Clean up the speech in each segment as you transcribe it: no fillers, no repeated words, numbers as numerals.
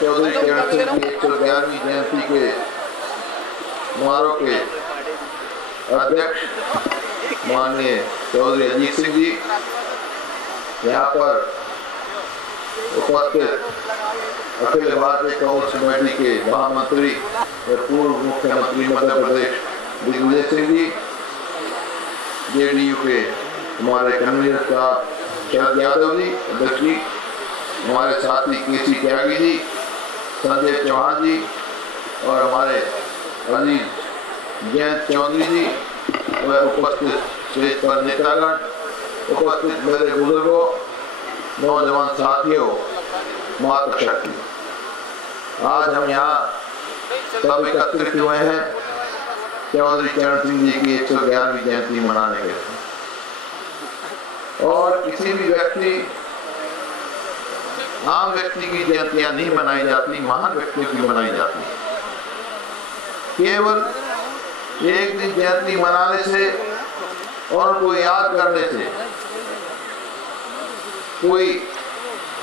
चौधरी चरण सिंह की 111वीं जयंती के समारोह के अध्यक्ष माननीय चौधरी अजीत सिंह जी, यहाँ पर उपस्थित अखिल भारतीय कांग्रेस कमेटी के महामंत्री और पूर्व मुख्यमंत्री मध्य प्रदेश दिग्विजय सिंह जी, जेडीयू के हमारे कन्वीनर साहब शरद यादव जी, अध्यक्ष जी, हमारे साथी केसी त्यागी जी, संजय चौहान जी और हमारे अजीज जयंत चौधरी जी व उपस्थित स्टेज पर नेतागण, उपस्थित मेरे बुजुर्गों, नौजवान साथियों, मातृशक्ति, आज हम यहाँ सब एकत्रित हुए हैं चौधरी चरण सिंह जी की 111वीं जयंती मनाने के लिए। और किसी भी व्यक्ति, आम व्यक्ति की जयंतियां नहीं मनाई जाती, महान व्यक्तियों की मनाई जाती। केवल एक दिन जयंती मनाने से और उनको याद करने से कोई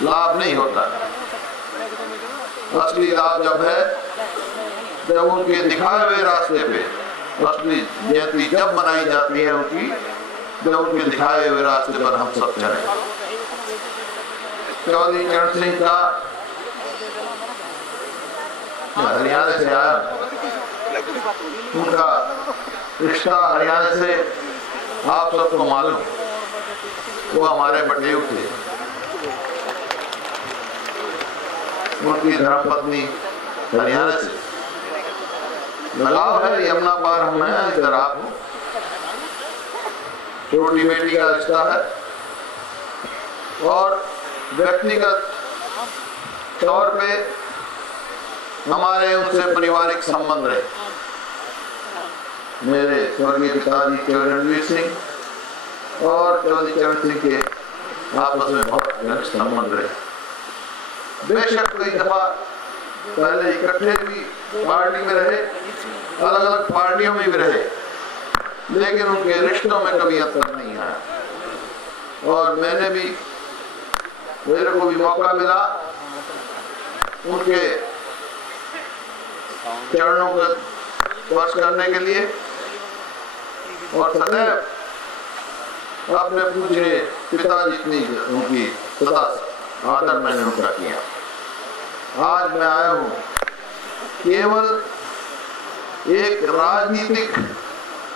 लाभ नहीं होता। असली लाभ जब है जब उनके दिखाए हुए रास्ते पे असली जयंती जब मनाई जाती है उनकी, जब उनके दिखाए हुए रास्ते पर हम सब चलें। चौधरी चरण सिंह का हरियाणा से आया, उनका रिश्ता हरियाणा से आप सबको मालूम, वो हमारे बटेऊ थे। उनकी धर्मपत्नी हरियाणा से, लगाव है, यमुना पार हम हैं, इधर आप हो, छोटी बेटी का रिश्ता है और व्यक्तिगत तौर पे हमारे उनसे पारिवारिक संबंध रहे। मेरे स्वर्गीय पिताजी चौधरी रणवीर सिंह और चौधरी चरण सिंह के आपस में बहुत घनिष्ठ संबंध रहे। बेशक कई दफा पहले इकट्ठे भी पार्टी में रहे, अलग अलग पार्टियों में भी रहे, लेकिन उनके रिश्तों में कभी अंतर नहीं आया। और मेरे को भी मौका मिला उनके चरणों को स्पर्श करने के लिए और सदैव अपने पूछे पिता जितनी उनकी सदा आदर मैंने उनका किया। आज मैं आया हूँ केवल एक राजनीतिक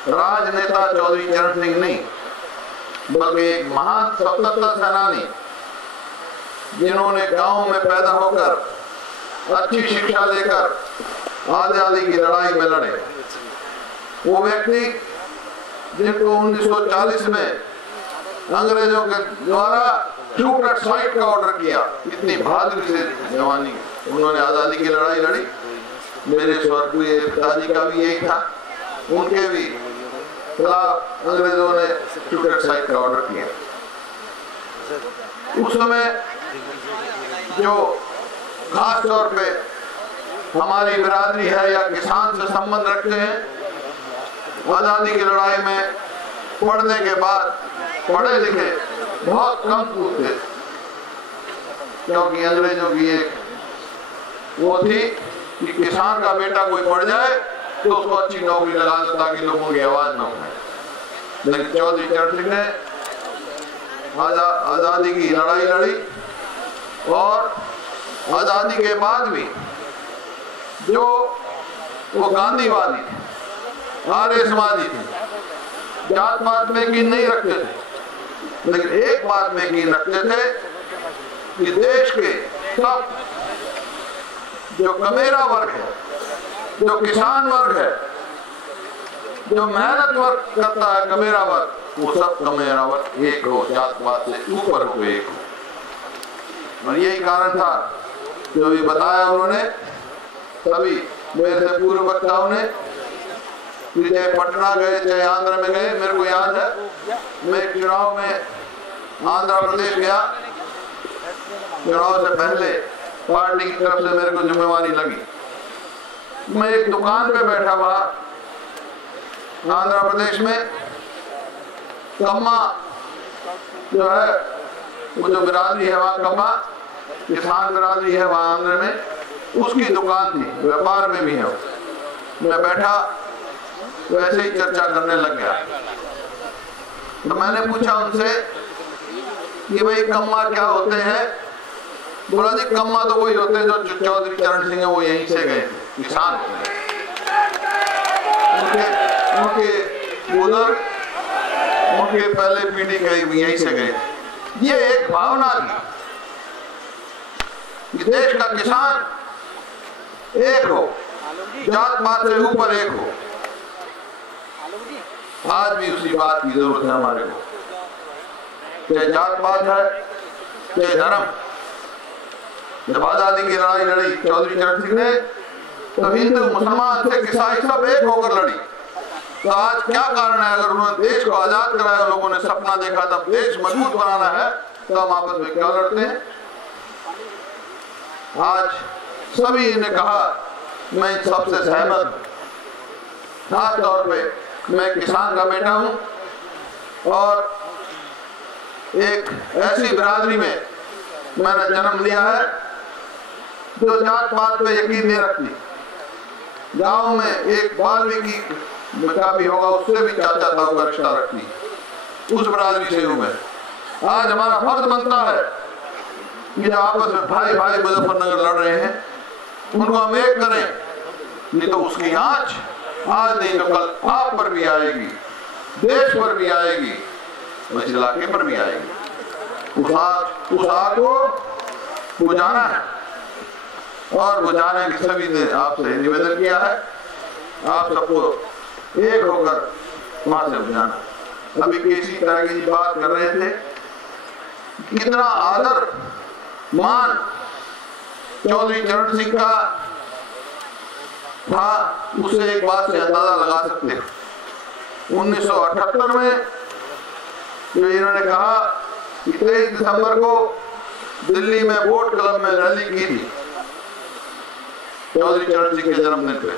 राजनेता चौधरी चरण सिंह नहीं, बल्कि एक महान स्वतंत्रता सेनानी जिन्होंने गांव में पैदा होकर अच्छी शिक्षा लेकर आजादी की लड़ाई में लड़े। वो व्यक्ति जिनको 1940 में अंग्रेजों के द्वारा शूट एट साइट का ऑर्डर किया, इतनी बहादुरी से जवानी उन्होंने आजादी की लड़ाई लड़ी। मेरे स्वर्गीय पिताजी का भी यही था, उनके भी खिलाफ अंग्रेजों ने शूट एट साइट का ऑर्डर किया। उस समय जो खास तौर पे हमारी बिरादरी है या किसान से संबंध रखते हैं, आजादी की लड़ाई में पढ़ने के बाद पढ़े लिखे बहुत कम थे, क्योंकि अंग्रेजों की एक वो थी कि किसान का बेटा कोई पढ़ जाए तो उसको अच्छी नौकरी लगा दे ताकि लोगों की आवाज न उठे। लेकिन चौधरी चरण सिंह ने आजादी की लड़ाई लड़ी और आजादी के बाद भी जो वो गांधीवादी थे, आर्य समाजी थे, जात पात में यकीन नहीं रखते थे, लेकिन एक बात में यकीन रखते थे कि देश के सब जो कमेरा वर्ग है, जो किसान वर्ग है, जो मेहनत वर्ग करता है, कमेरा वर्ग, वो सब कमेरा वर्ग एक हो, जात पात से ऊपर हो, एक हो। और यही कारण था जो भी बताया उन्होंने, सभी मेरे से पूर्व वक्ताओं ने, चाहे पटना गए चाहे आंध्र में गए। मेरे को याद है मैं चुनाव में आंध्र प्रदेश गया, चुनाव से पहले पार्टी की तरफ से मेरे को जिम्मेवारी लगी। मैं एक दुकान पे बैठा हुआ आंध्र प्रदेश में, कम्मा जो है वो जो बिरादरी है वहाँ कम्मा किसान बिरादरी है वहाँ आंध्र में, उसकी दुकान थी, व्यापार में भी है। मैं बैठा वैसे ही चर्चा करने लग गया। तो मैंने पूछा उनसे कि भाई कम्मा क्या होते हैं? बोला जी कम्मा तो वही होते हैं जो चौधरी चरण सिंह है वो यहीं से गए थे, किसान उनके बुजुर्ग उनके पहले पीढ़ी के यहीं से गए थे। ये एक भावना थी कि देश का किसान एक हो, जात पात से ऊपर एक हो। आज भी उसी बात की जरूरत है हमारे को, चाहे जात पात है चाहे धर्म। जब आजादी की लड़ाई लड़ी चौधरी चरण सिंह ने तो हिंदू मुसलमान सिख ईसाई सब एक होकर लड़ी। तो आज क्या कारण है? अगर उन्होंने देश को आजाद कराया, लोगों ने सपना देखा था देश मजबूत बनाना है, तो हम आपस में क्यों लड़ते हैं? आज सभी ने कहा, मैं सबसे सहमत हूं। खास तौर पे मैं किसान का बेटा हूं और एक ऐसी बिरादरी में मैंने जन्म लिया है जो जात पात पे यकीन नहीं रखती। गांव में एक वाल्मीकि का भी होगा, उससे भी चाचा ताऊ का रिश्ता रखती, उस बिरादरी से हूं मैं। आज हमारा फर्ज बनता है कि जो आपस में भाई भाई मुजफ्फरनगर लड़ रहे हैं उनको हम एक करें, नहीं तो उसकी आंच आज नहीं तो कल आप पर भी आएगी, देश पर भी आएगी, उस इलाके पर भी आएगी। उस आग को बुझाना है और बुझाने की सभी ने आपसे निवेदन किया है, आप सबको एक होकर वहां से बुझाना। अभी केसी त्यागी जी बात कर रहे थे, कितना आदर मान चौधरी चरण सिंह का था, उससे एक बात से अंदाजा लगा सकते हैं। 1978 में जो इन्होंने कहा कि 23 दिसंबर को दिल्ली में वोट क्लब में रैली की थी चौधरी चरण सिंह के जन्मदिन पे।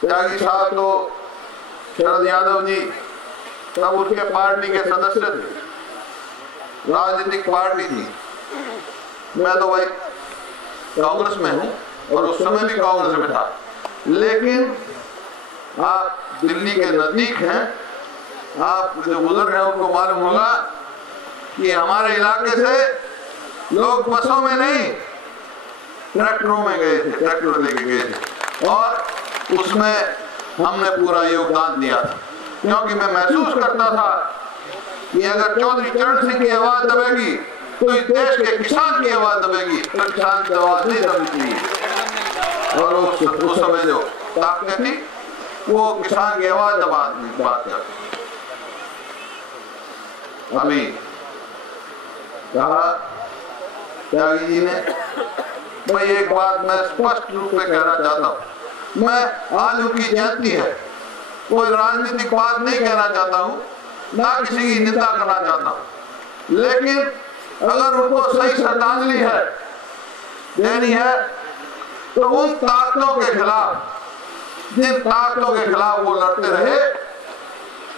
त्यागी साहब तो शरद यादव जी तब उनके पार्टी के सदस्य थे, राजनीतिक पार्टी थी। मैं तो भाई कांग्रेस में हूं और उस समय भी कांग्रेस में था, लेकिन आप दिल्ली के नजदीक हैं, आप जो बुजुर्ग हैं उनको मालूम होगा कि हमारे इलाके से लोग बसों में नहीं ट्रैक्टरों में गए थे, ट्रैक्टर लेके गए थे और उसमें हमने पूरा योगदान दिया था, क्योंकि मैं महसूस करता था कि अगर चौधरी चरण सिंह की आवाज दबेगी तो इस देश के किसान की आवाज दबेगी, तो किसान की आवाज नहीं दबनी चाहिए। और उस समय जो ताकत थी वो किसान की आवाज दबा बात करती। अभी कहा त्यागी जी ने, भाई एक बात मैं स्पष्ट रूप से कहना चाहता हूँ, मैं आज उनकी जयंती है, कोई राजनीतिक बात नहीं कहना चाहता हूँ, ना किसी की निंदा करना चाहता हूँ, लेकिन अगर उनको सही श्रद्धांजलि है देनी है तो उन ताकतों के खिलाफ, जिन ताकतों के खिलाफ वो लड़ते रहे,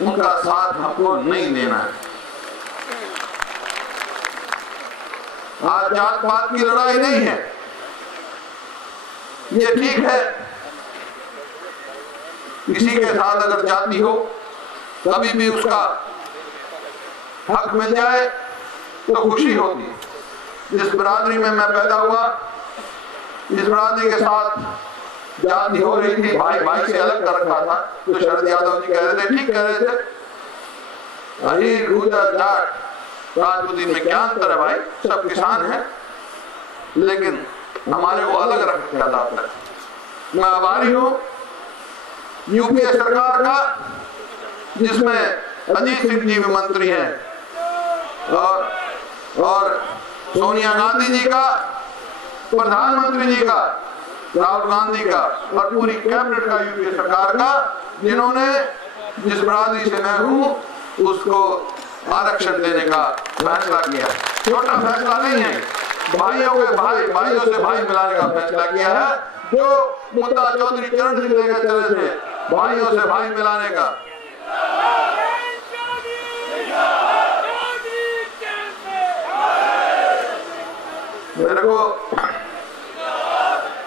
उनका साथ हमको नहीं देना है। आज जात पात की लड़ाई नहीं है, ये ठीक है किसी के साथ अगर जाति हो कभी भी उसका हक मिल जाए तो खुशी होती है। जिस बिरादरी में मैं पैदा हुआ, इस बिरादरी के साथ जाति हो रही थी, भाई भाई से अलग कर रखा था, तो शरद यादव जी कह रहे थे, ठीक कह रहे थे, अहीर गुर्जर जाट राजपूती में क्या अंतर है भाई, सब किसान हैं, लेकिन हमारे को अलग रखा जाता है। मैं आभारी हूं यूपीए सरकार का, जिसमें अजीत सिंह जी भी मंत्री हैं और सोनिया गांधी जी का, प्रधानमंत्री जी का, राहुल गांधी का और पूरी कैबिनेट का, यूपीए सरकार का, जिन्होंने जिस बिरादरी से मैं हूं उसको आरक्षण देने का फैसला किया। छोटा फैसला नहीं है, भाइयों के भाइयों से भाई मिलाने का फैसला किया है। जो मुद्दा चौधरी चरण सिंह लेकर चले थे, भाइयों से भाई मिलाने का, मेरे को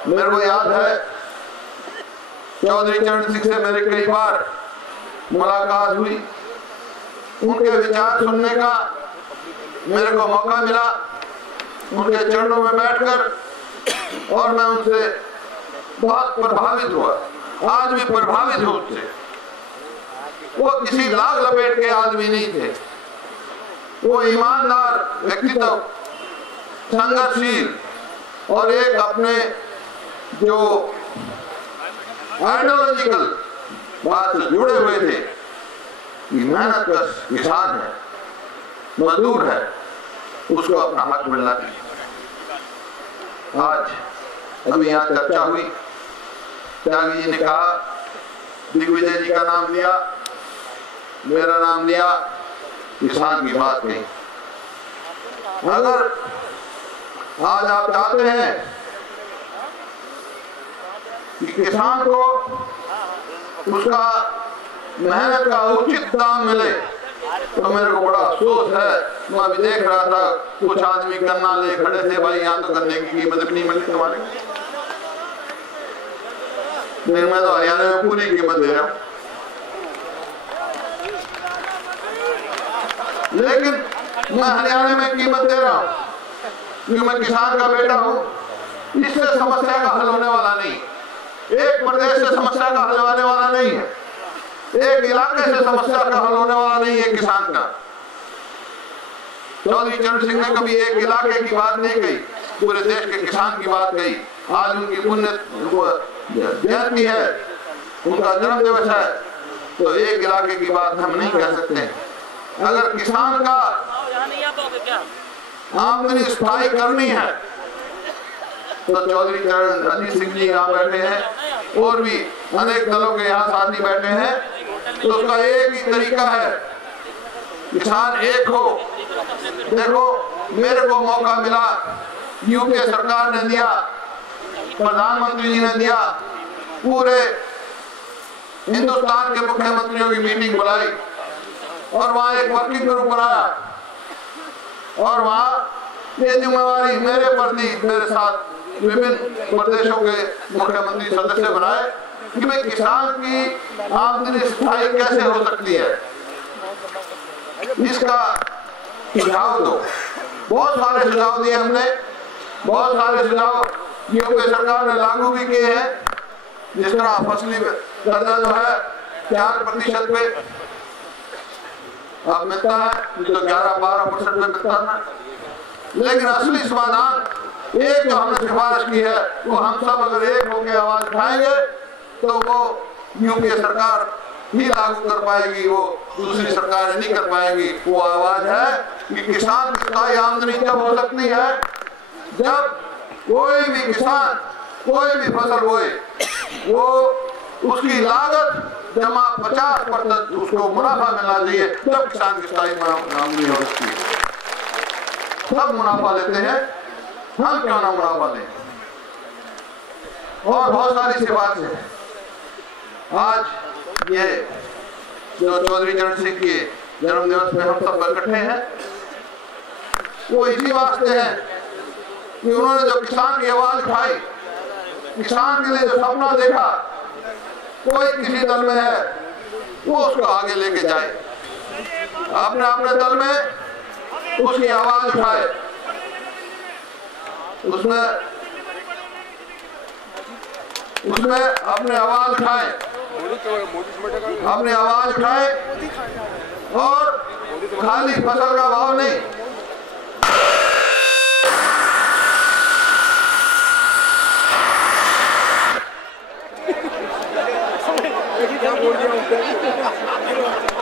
मेरे को याद है चौधरी चरण सिंह से मेरे कई बार मुलाकात हुई, उनके विचार सुनने का मेरे को मौका मिला, उनके चरणों में बैठकर, और मैं उनसे बहुत प्रभावित हुआ। आज भी प्रभावित हूं उससे। वो किसी लाग लपेट के आदमी नहीं थे, वो ईमानदार व्यक्तित्व, संघर्षशील, और एक अपने जो आइडियोलॉजिकल बात से जुड़े हुए थे कि मेहनत का किसान है, मजदूर है, उसको अपना हक मिलना चाहिए। आज अभी यहाँ चर्चा हुई, त्यागी जी ने कहा, दिग्विजय जी का नाम लिया, मेरा नाम लिया, किसान की बात कही। अगर आज आप चाहते हैं कि किसान को उसका मेहनत का उचित दाम मिले, तो मेरे को बड़ा अफसोस है। मैं अभी देख रहा था कुछ आदमी गन्ना ले खड़े थे, भाई यहाँ तो गन्ने की कीमत नहीं मिली तुम्हारे, लेकिन मैं तो हरियाणा में पूरी कीमत दे रहा हूँ। लेकिन मैं हरियाणा में कीमत दे रहा हूँ क्योंकि मैं किसान का बेटा हूँ। इससे समस्या का हल होने वाला नहीं, एक प्रदेश से समस्या का हल होने वाला नहीं है, एक इलाके से समस्या का हल होने वाला नहीं है किसान का। चौधरी चरण सिंह ने कभी एक इलाके की बात नहीं कही, पूरे देश के किसान की बात कही। आज उनकी पुण्य जयंती है, उनका जन्म दिवस है, तो एक इलाके की बात हम नहीं कह सकते। अगर किसान का आमदनी स्थायी करनी है तो चौधरी चरण अजीत सिंह जी यहाँ बैठे हैं, और भी अनेक दलों के यहाँ साथी बैठे हैं, तो उसका एक ही तरीका है, किसान एक हो। देखो, मेरे को मौका मिला, यूपीए सरकार ने दिया, प्रधानमंत्री जी ने दिया, पूरे हिंदुस्तान के मुख्यमंत्रियों की मीटिंग बुलाई और वहां एक वर्किंग ग्रुप बनाया, और वहां ये जिम्मेवारी मेरे पर थी, मेरे साथ विभिन्न प्रदेशों के मुख्यमंत्री सदस्य बनाए कि भाई किसान की आमदनी स्थायी कैसे हो सकती है, इसका सुझाव दो। बहुत सारे सुझाव दिए हमने, बहुत सारे सुझाव यूपीए सरकार ने लागू भी किए हैं। जिस तरह फसली कर्जा जो है 4% पे अब मिलता है, तो 11-12% में मिलता था। लेकिन असली समाधान एक जो हमने सिफारिश की है, वो हम सब अगर एक होकर आवाज उठाएंगे तो वो यूपीए सरकार ही लागू कर पाएगी, वो दूसरी सरकार नहीं कर पाएगी। वो आवाज है कि किसान की स्थायी आमदनी जब हो सकती है जब कोई भी किसान कोई भी फसल बोए, वो उसकी लागत जमा 50% उसको मुनाफा मिलना चाहिए, तब किसान की स्थायी आमदनी हो सकती है। सब मुनाफा लेते हैं, हम क्यों ना मुनाफा लें। और बहुत सारी सी बात है। आज ये जो चौधरी चरण सिंह के जन्म दिवस में हम सब इकट्ठे हैं, वो इसी वास्ते है कि उन्होंने जो किसान की आवाज उठाई, किसान के लिए जो सपना देखा, कोई किसी दल में है वो उसको आगे लेके जाए, अपने अपने दल में उसकी आवाज उठाए, उसमें अपने आवाज उठाए, अपनी आवाज उठाए, और खाली फसल का भाव नहीं,